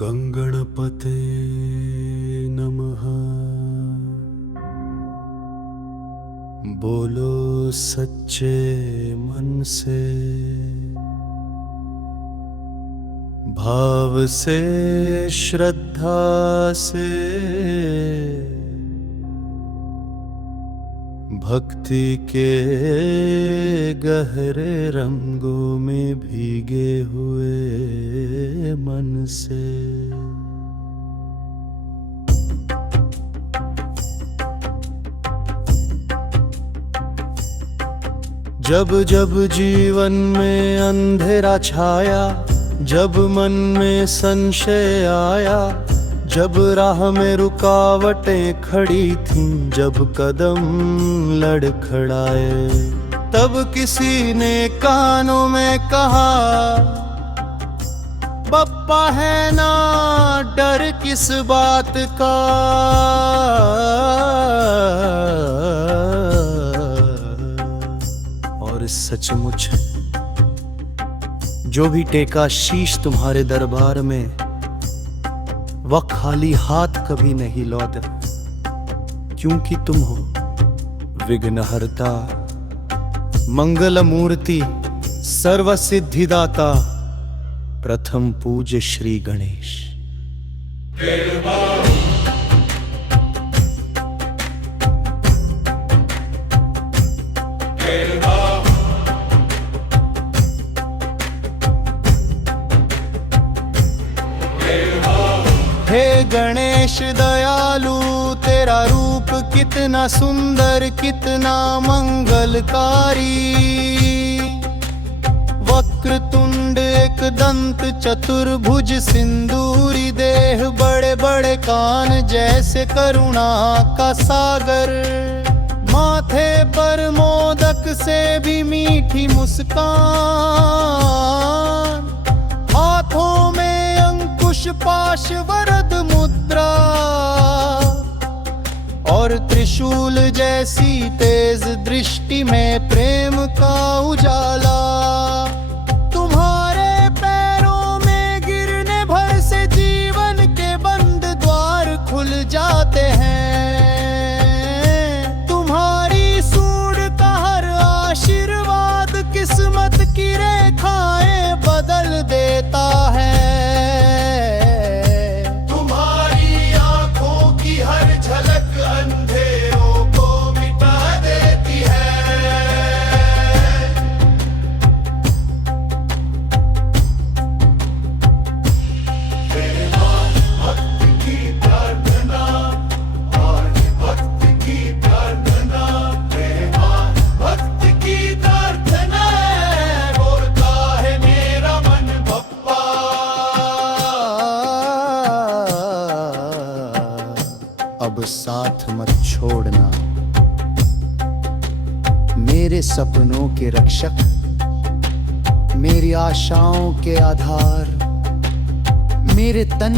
गंगणपते नमः। बोलो सच्चे मन से, भाव से, श्रद्धा से, भक्ति के गहरे रंगों में भीगे हुए मन से। जब जब जीवन में अंधेरा छाया, जब मन में संशय आया, जब राह में रुकावटें खड़ी थीं, जब कदम लड़खड़ाए, तब किसी ने कानों में कहा, बप्पा है ना, डर किस बात का। और सचमुच जो भी टेका शीश तुम्हारे दरबार में, वह खाली हाथ कभी नहीं लौटा, क्योंकि तुम हो विघ्नहर्ता, मंगल मूर्ति, सर्व सिद्धिदाता, प्रथम पूज्य श्री गणेश। हे गणेश दयालु, तेरा रूप कितना सुंदर, कितना मंगलकारी। वक्रतुंड एकदंत चतुर्भुज, सिंदूरी देह, बड़े बड़े कान जैसे करुणा का सागर। माथे पर मोदक से भी मीठी मुस्कान, हाथों में अंकुश पाश वरद मुद्रा, और त्रिशूल जैसी तेज दृष्टि में प्रेम का उजाला। तुम्हारे पैरों में गिरने भर से जीवन के बंद द्वार खुल जाते हैं। तुम्हारी सूंड का हर आशीर्वाद किस्मत की रेखाएं बदल देता है। अब साथ मत छोड़ना, मेरे सपनों के रक्षक, मेरी आशाओं के आधार, मेरे तन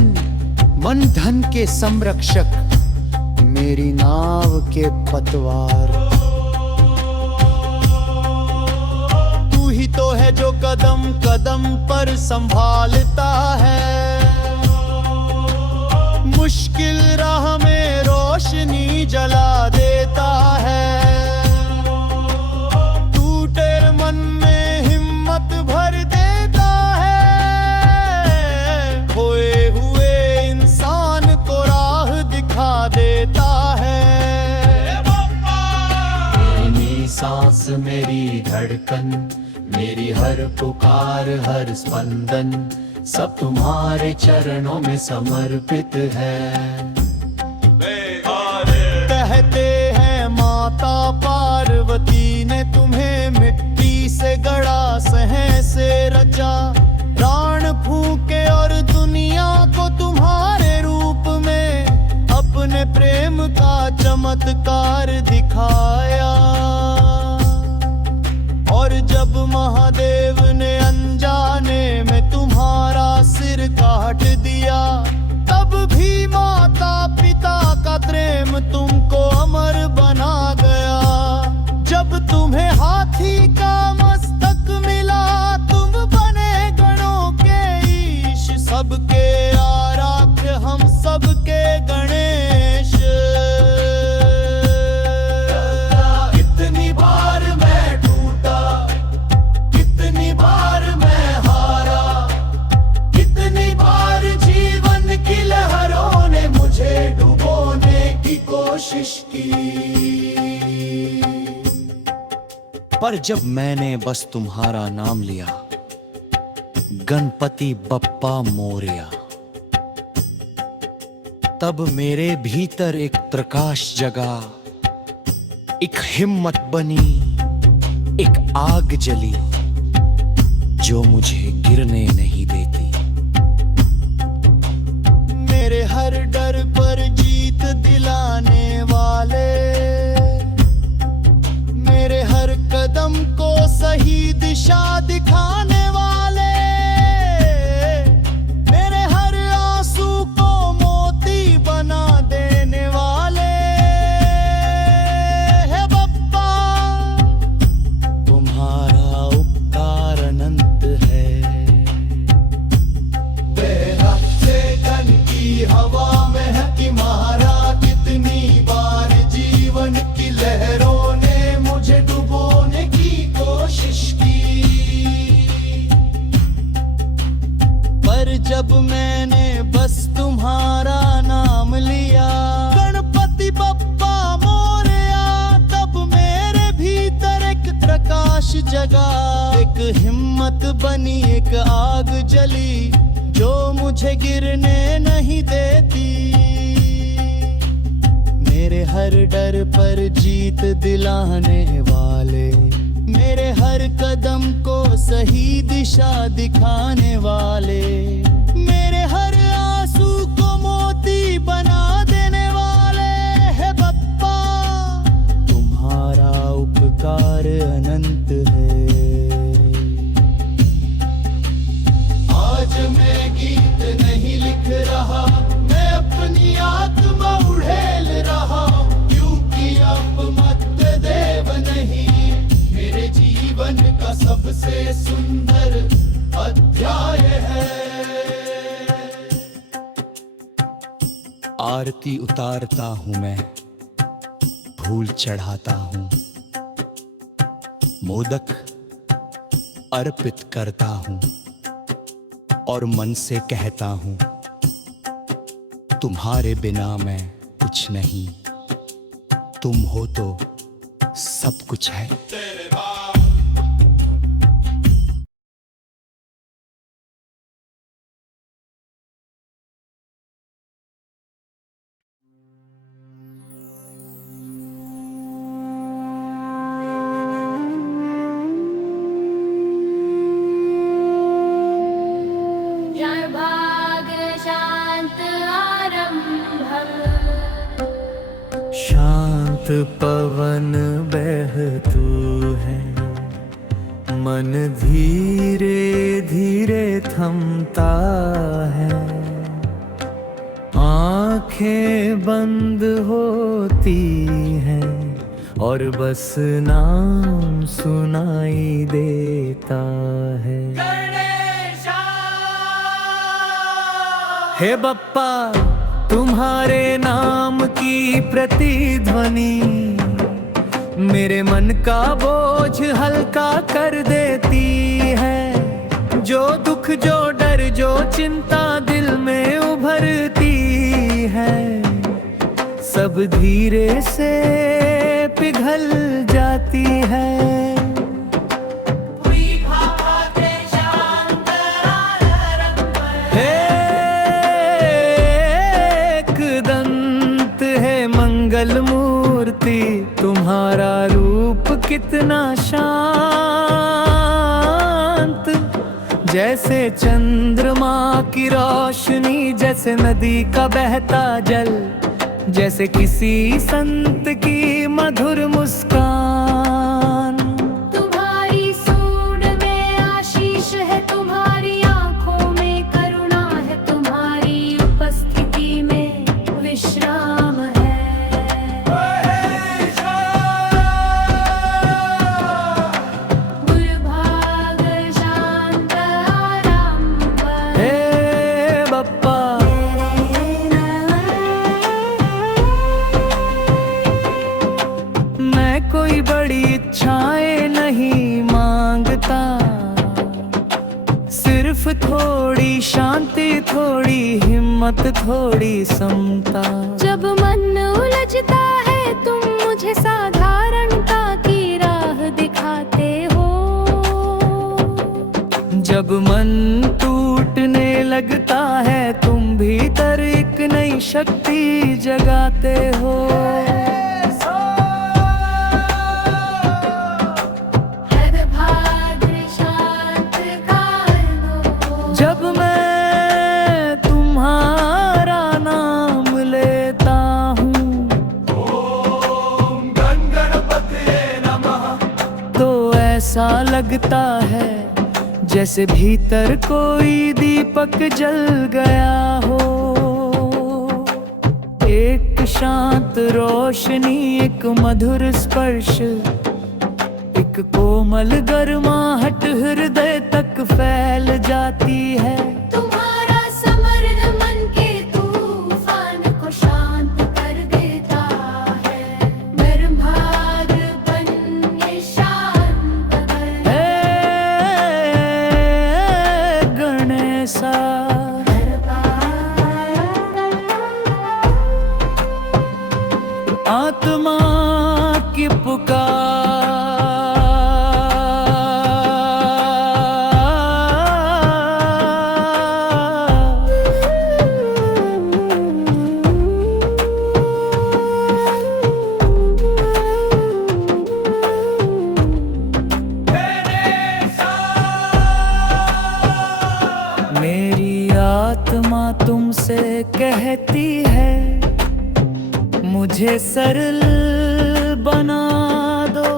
मन धन के संरक्षक, मेरी नाव के पतवार। तू ही तो है जो कदम कदम पर संभालता है, मुश्किल राह में रोशनी जला देता है। टूटे मन में हिम्मत भर देता है, खोए हुए इंसान को राह दिखा देता है। मेरी सांस, मेरी धड़कन, मेरी हर पुकार, हर स्पंदन, सब तुम्हारे चरणों में समर्पित है। कहते हैं माता पार्वती ने तुम्हें मिट्टी से गढ़ा, सह से रचा, प्राण फूके और दुनिया को तुम्हारे रूप में अपने प्रेम का चमत्कार दिखाया। और जब महादेव ने अनजाने में तुम्हारा सिर काट दिया, तब भी माता पिता का प्रेम तुमको अमर बना गया। जब तुम्हें हाथी का मस्तक मिला, तुम बने गणों के ईश, सबके पर जब मैंने बस तुम्हारा नाम लिया, गणपति बप्पा मोरया, तब मेरे भीतर एक प्रकाश जगा, एक हिम्मत बनी, एक आग जली जो मुझे गिरने नहीं देती। मेरे हर डर पर जीत दिलाने वाले, मेरे हर कदम को सही दिशा दिखाने वाले, मेरे हर आंसू को मोती बना देने वाले, हे बप्पा तुम्हारा उपकार अनंत है। तेरा चेतन की हवा में है कि मारा, कितनी बार जीवन की लहरों ने मुझे डुबोने की कोशिश की, पर जब मैंने बस तुम्हारा नाम लिया, गणपति बप्पा मोरया, तब मेरे भीतर एक प्रकाश जगा, एक हिम्मत बनी, एक आग जली जो मुझे गिरने नहीं देती। मेरे हर डर पर जीत दिलाने वाले, मेरे हर कदम को सही दिशा दिखाने वाले, मेरे हर आंसू को मोती बना देने वाले, है बप्पा तुम्हारा उपकार अनंत है। आज मैं गीत नहीं लिख रहा, मैं अपनी आत्मा उड़ेल रहा, क्योंकि अब मत देव नहीं मेरे जीवन का सबसे सुंदर अध्याय है। आरती उतारता हूं मैं, फूल चढ़ाता हूं, मोदक अर्पित करता हूं और मन से कहता हूं, तुम्हारे बिना मैं कुछ नहीं, तुम हो तो सब कुछ है। शांत पवन बह तू है, मन धीरे धीरे थमता है, आंखें बंद होती हैं और बस नाम सुनाई देता है। हे बप्पा तुम्हारे नाम की प्रतिध्वनि मेरे मन का बोझ हल्का कर देती है। जो दुख जो डर जो चिंता दिल में उभरती है, सब धीरे से पिघल जाती है। मंगल मूर्ति तुम्हारा रूप कितना शांत, जैसे चंद्रमा की रोशनी, जैसे नदी का बहता जल, जैसे किसी संत की मधुर मुस्कान। तुम्हारी सूंड में आशीष है, तुम्हारी आंखों में करुणा है, तुम्हारी उपस्थिति में विश्राम है। कोई बड़ी इच्छाएं नहीं मांगता, सिर्फ थोड़ी शांति, थोड़ी हिम्मत, थोड़ी समता। जब मन उलझता है तुम मुझे साधारणता की राह दिखाते जब मन टूटने लगता है तुम भीतर एक नई शक्ति जगाते हो। जब मैं तुम्हारा नाम लेता हूँ ओम गण गणपतये नमः, तो ऐसा लगता है जैसे भीतर कोई दीपक जल गया हो। एक शांत रोशनी, एक मधुर स्पर्श, एक कोमल गर्माहट हृदय तक फैल जाती है। तुम्हारा समर्थ मन के तूफान को शांत कर देता है। निर्भाग बन ये शांत कर गणेशा, आत्मा की पुकार मेरी आत्मा तुमसे कहती है मुझे सरल बना दो,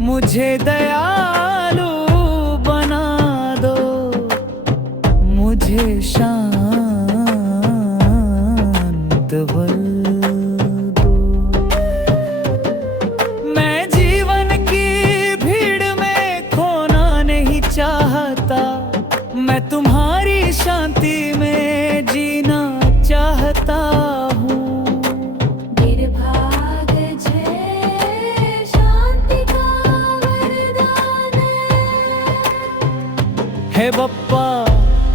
मुझे दयालु बना दो, मुझे शांत बल दो। मैं जीवन की भीड़ में खोना नहीं चाहता, मैं तुम्हारी शांति में जीना चाहता हूँ। निर्भाग जय शांति का वरदान है बप्पा,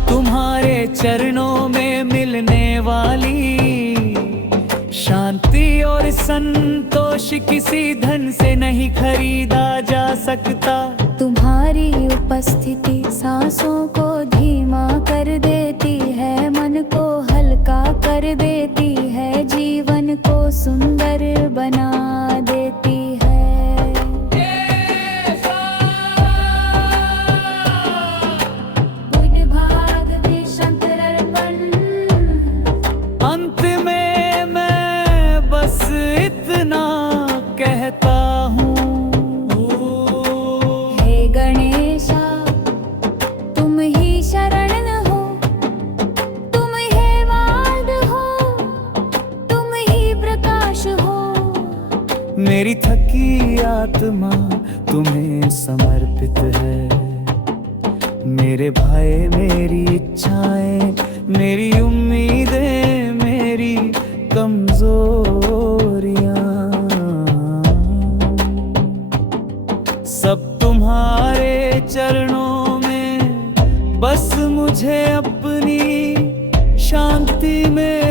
तुम्हारे चरणों में मिलने वाली शांति और संतोष किसी धन से नहीं खरीदा जा सकता। तुम्हारी उपस्थिति सांसों को धीमा कर देती है, मन को हल्का कर देती है, जीवन को सुंदर बना देती है। भाग दे शंकर अर्पण। अंत में मैं बस इतना कहता हूँ, हे गणेशा, तुम ही शरण हो, तुम ही वाद हो, तुम ही प्रकाश हो। मेरी थकी आत्मा तुम्हें समर्पित है। मेरे भय, मेरी इच्छाएं, मेरी उम्मीदें, मेरी कमजोरियां, सब तुम्हारे चरणों में। बस मुझे अपनी शांति में